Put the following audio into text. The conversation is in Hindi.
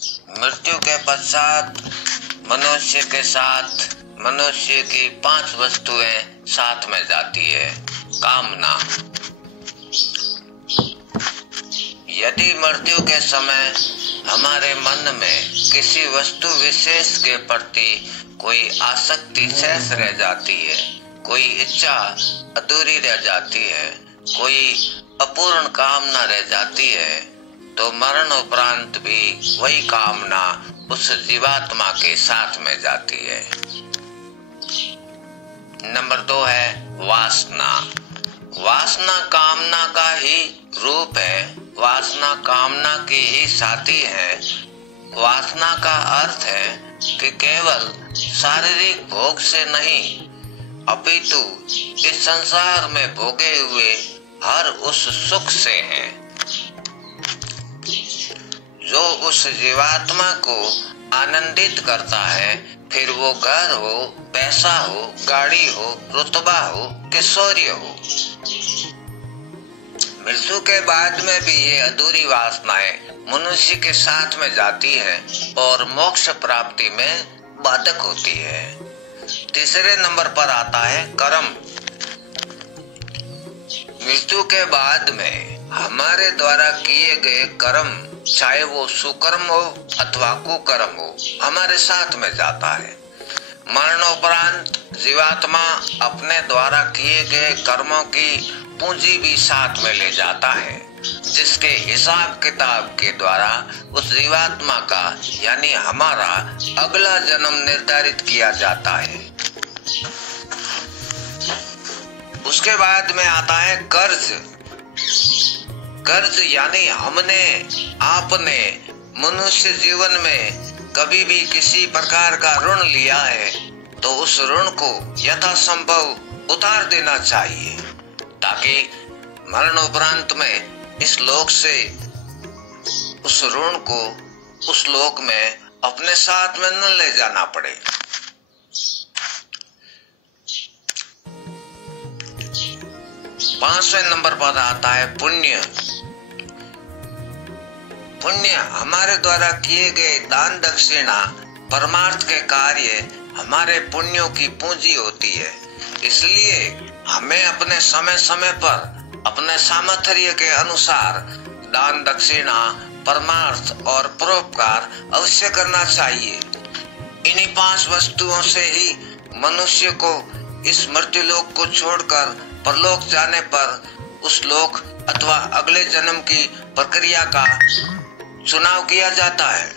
मृत्यु के पश्चात मनुष्य के साथ मनुष्य की 5 वस्तुएं साथ में जाती है। कामना। यदि मृत्यु के समय हमारे मन में किसी वस्तु विशेष के प्रति कोई आसक्ति शेष रह जाती है, कोई इच्छा अधूरी रह जाती है, कोई अपूर्ण कामना रह जाती है, तो मरण उपरांत भी वही कामना उस जीवात्मा के साथ में जाती है। नंबर 2 है वासना। वासना कामना का ही रूप है, वासना कामना की ही साथी है। वासना का अर्थ है कि केवल शारीरिक भोग से नहीं, अपितु इस संसार में भोगे हुए हर उस सुख से है जो उस जीवात्मा को आनंदित करता है, फिर वो घर हो, पैसा हो, गाड़ी हो, रुतबा हो, किशोर्य हो। मृत्यु के बाद में भी ये अधूरी वासनाएं मनुष्य के साथ में जाती है और मोक्ष प्राप्ति में बाधक होती है। तीसरे नंबर पर आता है कर्म। मृत्यु के बाद में हमारे द्वारा किए गए कर्म, चाहे वो सुकर्म हो अथवा कुकर्म हो, हमारे साथ में जाता है। मरणोपरांत जीवात्मा अपने द्वारा किए गए कर्मों की पूंजी भी साथ में ले जाता है, जिसके हिसाब किताब के द्वारा उस जीवात्मा का यानी हमारा अगला जन्म निर्धारित किया जाता है। उसके बाद में आता है कर्ज। कर्ज यानी हमने आपने मनुष्य जीवन में कभी भी किसी प्रकार का ऋण लिया है तो उस ऋण को यथासंभव उतार देना चाहिए, ताकि मरणोपरांत में इस लोक से उस ऋण को उस लोक में अपने साथ में न ले जाना पड़े। पांचवें नंबर पर आता है पुण्य। पुण्य हमारे द्वारा किए गए दान दक्षिणा परमार्थ के कार्य हमारे पुण्यों की पूंजी होती है। इसलिए हमें अपने समय समय पर अपने सामर्थ्य के अनुसार दान दक्षिणा, परमार्थ और परोपकार अवश्य करना चाहिए। इन्हीं 5 वस्तुओं से ही मनुष्य को इस मृत्युलोक को छोड़कर परलोक जाने पर उस लोक अथवा अगले जन्म की प्रक्रिया का चुनाव किया जाता है।